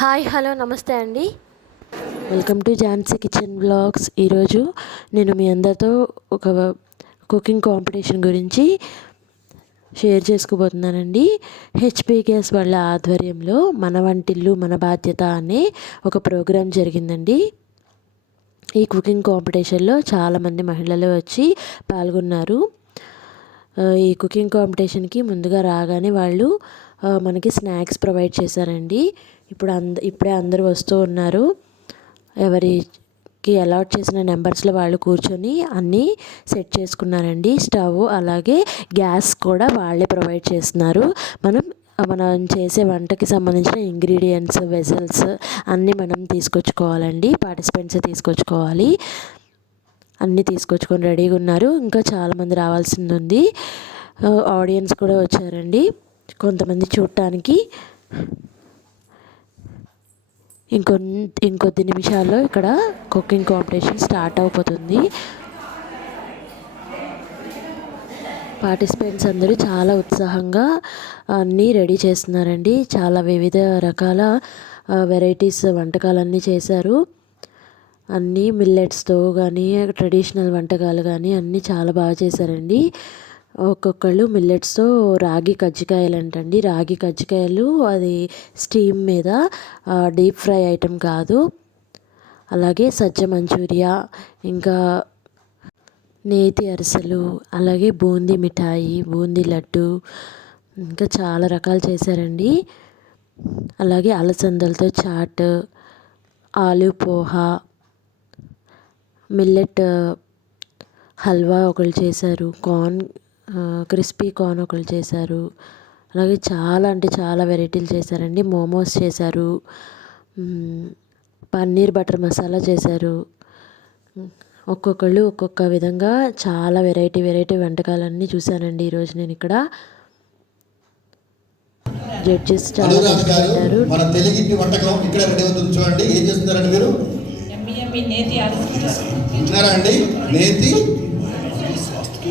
Hi hello namaste అండి. Welcome to Jhansi kitchen blogs. ఈరోజు నేను మీ అందరితో ఒక కుకింగ్ కాంపిటీషన్ గురించి షేర్ చేసుకోబోతున్నానండి. హెచ్పి గ్యాస్ వాళ్ళ ఆధ్వర్యంలో మన వంటిల్లు మన బాధ్యత అనే ఒక ప్రోగ్రాం జరిగిందండి. ఈ కుకింగ్ కాంపిటీషన్లో చాలామంది మహిళలు వచ్చి పాల్గొన్నారు. ఈ కుకింగ్ కాంపిటీషన్కి ముందుగా రాగానే వాళ్ళు మనకి స్నాక్స్ ప్రొవైడ్ చేశారండి. ఇప్పుడే అందరూ వస్తూ ఉన్నారు. ఎవరికి అలాట్ చేసిన నెంబర్స్లో వాళ్ళు కూర్చొని అన్నీ సెట్ చేసుకున్నారండి. స్టవ్ అలాగే గ్యాస్ కూడా వాళ్ళే ప్రొవైడ్ చేస్తున్నారు. మనం చేసే వంటకి సంబంధించిన ఇంగ్రీడియంట్స్, వెజల్స్ అన్నీ మనం తీసుకొచ్చుకోవాలండి. పార్టిసిపెంట్స్ తీసుకొచ్చుకోవాలి. అన్నీ తీసుకొచ్చుకొని రెడీగా ఉన్నారు. ఇంకా చాలామంది రావాల్సింది ఉంది. ఆడియన్స్ కూడా వచ్చారండి కొంతమంది చూడటానికి. ఇంకొద్ది నిమిషాల్లో ఇక్కడ కుకింగ్ కాంపిటీషన్ స్టార్ట్ అయిపోతుంది. పార్టిసిపెంట్స్ అందరూ చాలా ఉత్సాహంగా అన్నీ రెడీ చేస్తున్నారండి. చాలా వివిధ రకాల వెరైటీస్ వంటకాలన్నీ చేశారు. అన్నీ మిల్లెట్స్తో కానీ ట్రెడిషనల్ వంటకాలు కానీ అన్నీ చాలా బాగా చేశారండి. ఒక్కొక్కళ్ళు మిల్లెట్స్తో రాగి కజ్జికాయలు అంటండి. రాగి కజ్జికాయలు అది స్టీమ్ మీద డీప్ ఫ్రై ఐటెం కాదు. అలాగే సజ్జ మంచూరియా, ఇంకా నేతి అరిసెలు, అలాగే బూందీ మిఠాయి, బూందీ లడ్డు, ఇంకా చాలా రకాలు చేశారండి. అలాగే అలసందలతో చాట్, ఆలు పోహా, మిల్లెట్ హల్వా ఒకళ్ళు చేశారు, క్రిస్పీ కార్న్ ఒకళ్ళు చేశారు. అలాగే చాలా అంటే చాలా వెరైటీలు చేశారండి. మోమోస్ చేశారు, పన్నీర్ బటర్ మసాలా చేశారు. ఒక్కొక్కళ్ళు ఒక్కొక్క విధంగా చాలా వెరైటీ వంటకాలన్నీ చూశానండి ఈరోజు నేను ఇక్కడ. జడ్జెస్ చాలా కష్టపడ్డారు. మన తెలుగింటి వంటకం ఇక్కడ రెడీ అవుతుంది. చూడండి ఏం చేస్తున్నారండి మీరు. విన్నారా అండి?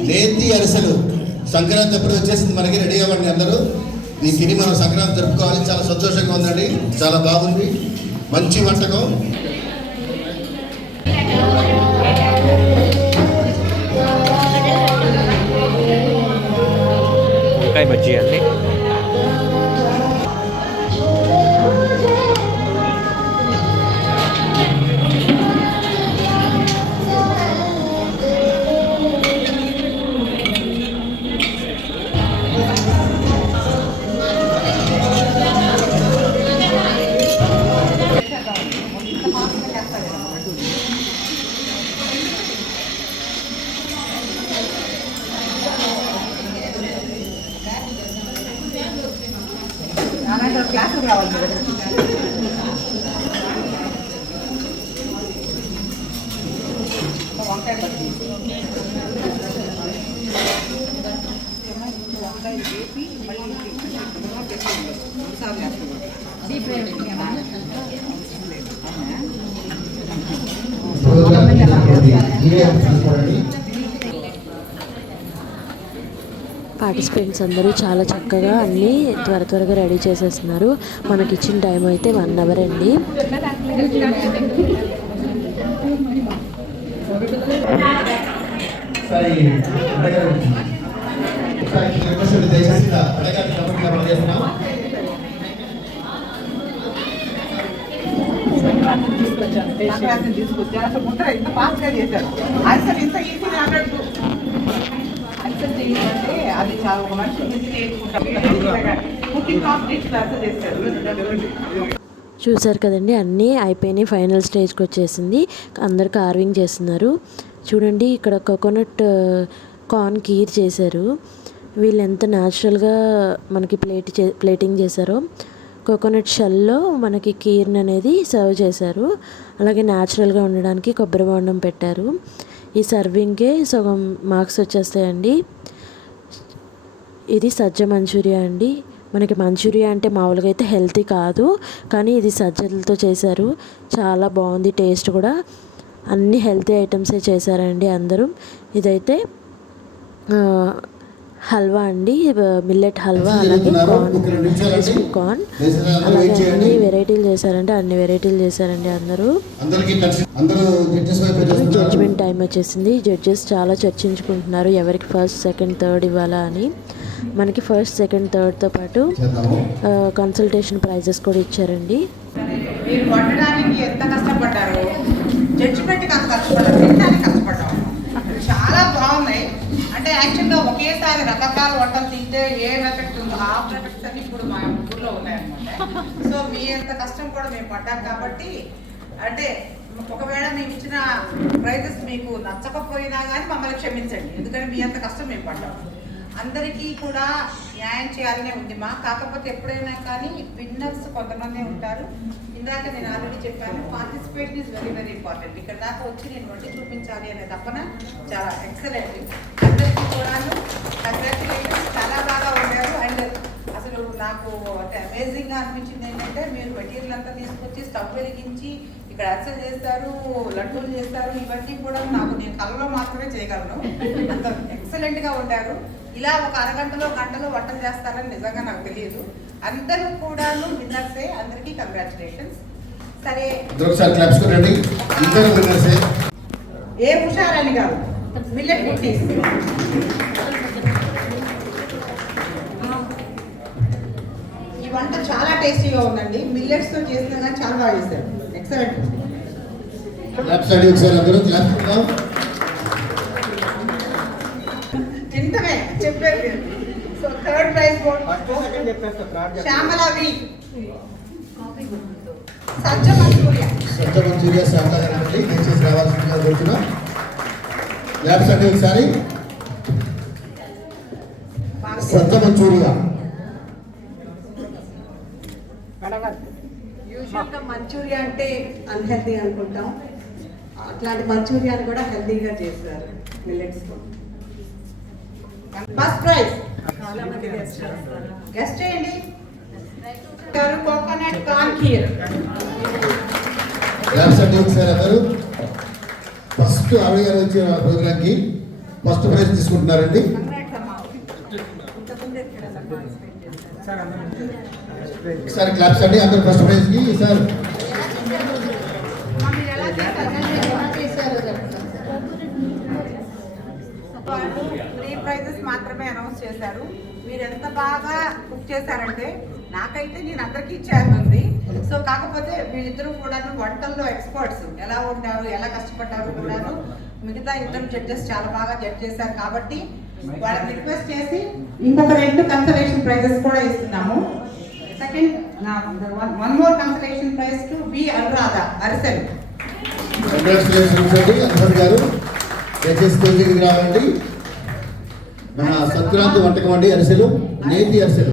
నేతి అరిసెలు సంక్రాంతి ఎప్పుడు వచ్చేసింది మనకి. రెడీ అవ్వండి అందరూ. ఈ తిని మనం సంక్రాంతి జరుపుకోవాలి. చాలా సంతోషంగా ఉందండి. చాలా బాగుంది. మంచి వంటకం. వంకాయ బజ్జీ అండి. క్లాసులు రావాలి. వంకాయ బజ్జీ వంకాయ వేపి మళ్ళీ సార్లు పార్టిసిపెంట్స్ అందరూ చాలా చక్కగా అన్నీ త్వరగా రెడీ చేసేస్తున్నారు. మనకి ఇచ్చిన టైం అయితే 1 అవర్ అండి. తీసుకొచ్చి అసలు ముందర ఎంత ఫాస్ట్గా చేశారు. అసలు ఇంత ఈజీ అన్నట్టు అది చాలా ఒక మనిషి కుకింగ్ కాంపిటీషన్ అసలు చేస్తారు. చూసారు కదండి, అన్నీ అయిపోయినాయి. ఫైనల్ స్టేజ్కి వచ్చేసింది. అందరు కార్వింగ్ చేస్తున్నారు. చూడండి ఇక్కడ కోకోనట్ కార్న్ కీర్ చేశారు. వీళ్ళు ఎంత న్యాచురల్గా మనకి ప్లేటింగ్ చేశారో. కోకోనట్ షెల్లో మనకి కీర్ని అనేది సర్వ్ చేశారు. అలాగే న్యాచురల్గా ఉండడానికి కొబ్బరి బొండం పెట్టారు. ఈ సర్వింగ్కే సగం మార్క్స్ వచ్చేస్తాయండి. ఇది సజ్జ మంచూరియా అండి. మనకి మంచూరియా అంటే మామూలుగా అయితే హెల్తీ కాదు, కానీ ఇది సజ్జలతో చేశారు. చాలా బాగుంది టేస్ట్ కూడా. అన్ని హెల్తీ ఐటమ్సే చేశారండి అందరూ. ఇదైతే హల్వా అండి, మిల్లెట్ హల్వా, అలాగే కార్న్, క్రిస్పీ కార్న్, అలాగే అన్ని వెరైటీలు చేశారంటే అన్ని వెరైటీలు చేశారండి అందరూ. అందరూ జడ్జెస్ వైపు చూస్తున్నారు. జడ్జిమెంట్ టైం వచ్చేసింది. జడ్జెస్ చాలా చర్చించుకుంటున్నారు ఎవరికి ఫస్ట్ సెకండ్ థర్డ్ ఇవ్వాలా అని. మనకి ఫస్ట్ సెకండ్ థర్డ్తో పాటు కన్సల్టేషన్ ప్రైజెస్ కూడా ఇచ్చారండి. మీరు వండడానికి ఎంత కష్టపడ్డారో జడ్జిమెంట్కి అంత కష్టపడ్డారు, తినడానికి కష్టపడ్డాము. చాలా బాగున్నాయి. అంటే యాక్చువల్గా ఒకేసారి రకరకాల వంటలు తింటే ఏ ఎఫెక్ట్ ఉందో ఆ ఎఫెక్ట్స్ అన్ని ఇప్పుడు మా ఊర్లో ఉన్నాయన్నమాట. సో మీ అంత కష్టం కూడా మేము పడ్డాం కాబట్టి, అంటే ఒకవేళ మేము ఇచ్చిన ప్రైజెస్ మీకు నచ్చకపోయినా కానీ మమ్మల్ని క్షమించండి, ఎందుకంటే మీ అంత కష్టం మేము పడ్డాము. అందరికీ కూడా న్యాయం చేయాలనే ఉంది మా. కాకపోతే ఎప్పుడైనా కానీ విన్నర్స్ కొంతమంది ఉంటారు. ఇందాక నేను ఆల్రెడీ చెప్పాను, participation is very very important. ఇక్కడ దాకా వచ్చి నేను వండి చూపించాలి అనే తప్పన చాలా ఎక్సలెంట్. అందరికీ కూడాను కంగ్రాచులేషన్స్, చాలా బాగా ఉండారు. అండ్ అసలు నాకు అంటే అమేజింగ్గా అనిపించింది ఏంటంటే, మీరు మెటీరియల్ అంతా తీసుకొచ్చి స్టవ్ వెలిగించి ఇక్కడ అర్చన చేస్తారు, లడ్డూలు చేస్తారు. ఇవన్నీ కూడా నేను కళ్ళలో మాత్రమే చేయగలను, అంత ఎక్సలెంట్గా ఉండారు. ఇలా ఒక అరగంటలో గంటలో వంటలు చేస్తారని నిజంగా నాకు తెలియదు. అందరూ కూడాను విన్నర్సే. అందరికీ కంగ్రాచులేషన్స్. సరే, ఏ హుషారని కాదు, మిల్లెట్ కుకీస్. ఈ వంట చాలా టేస్టీగా ఉందండి. మిల్లెట్స్ తో చేసినా కానీ చాలా బాగా చేశారు. ఎక్సలెంట్. తింటమే చెప్పేది. సో థర్డ్ ప్రైజ్ శ్యామల వి సజ్జ మంచూరియా శ్యామల గారి దయచేసి రావాల్సిందిగా కోరుతున్నా. ల్యాబ్స్ అంటే ఒకసారి సజ్జ మంచూరియా. యూజువల్గా మంచూరియా అంటే అన్హెల్దీ అనుకుంటాం, అట్లాంటి మంచూరియాని కూడా హెల్దీగా చేశారు మిల్లెట్స్తో. ఫస్ట్ ప్రైజ్ చాలా మంది గెస్ట్ చేయండి. Coconut corn kheer. ల్యాబ్స్ అంటే ఒకసారి అందరూ ఫస్ట్ ఆవిడ గారు వచ్చే ప్రోగ్రామ్కి ఫస్ట్ ప్రైజ్ తీసుకుంటున్నారండి. ఒకసారి క్లాప్స్ అండి అందరూ ఫస్ట్ ప్రైజ్కి. సార్ త్రీ ప్రైజెస్ మాత్రమే అనౌన్స్ చేశారు. మీరు ఎంత బాగా కుక్ చేశారంటే, నాకైతే నేను అందరికీ ఇచ్చేది. సో కాకపోతే వీళ్ళిద్దరూ కూడాను వంటల్లో ఎక్స్పర్ట్స్. ఎలా ఉంటారు, ఎలా కష్టపడ్డారు కూడాను. మిగతా ఇద్దరు జడ్జెస్ చాలా బాగా జడ్జ్ చేశారు కాబట్టి వాళ్ళని రిక్వెస్ట్ చేసి ఇంకొక 2 కన్సలేషన్ ప్రైజెస్ కూడా ఇస్తున్నాము. Second, one more consolation prize to B Anuradha Arisel. Congratulations అండి అనురాధ గారు. దయచేసి కొద్దిగా రావండి. మన సంక్రాంతి వంటకం అండి అరిసెలు, నేతి అరిసెలు.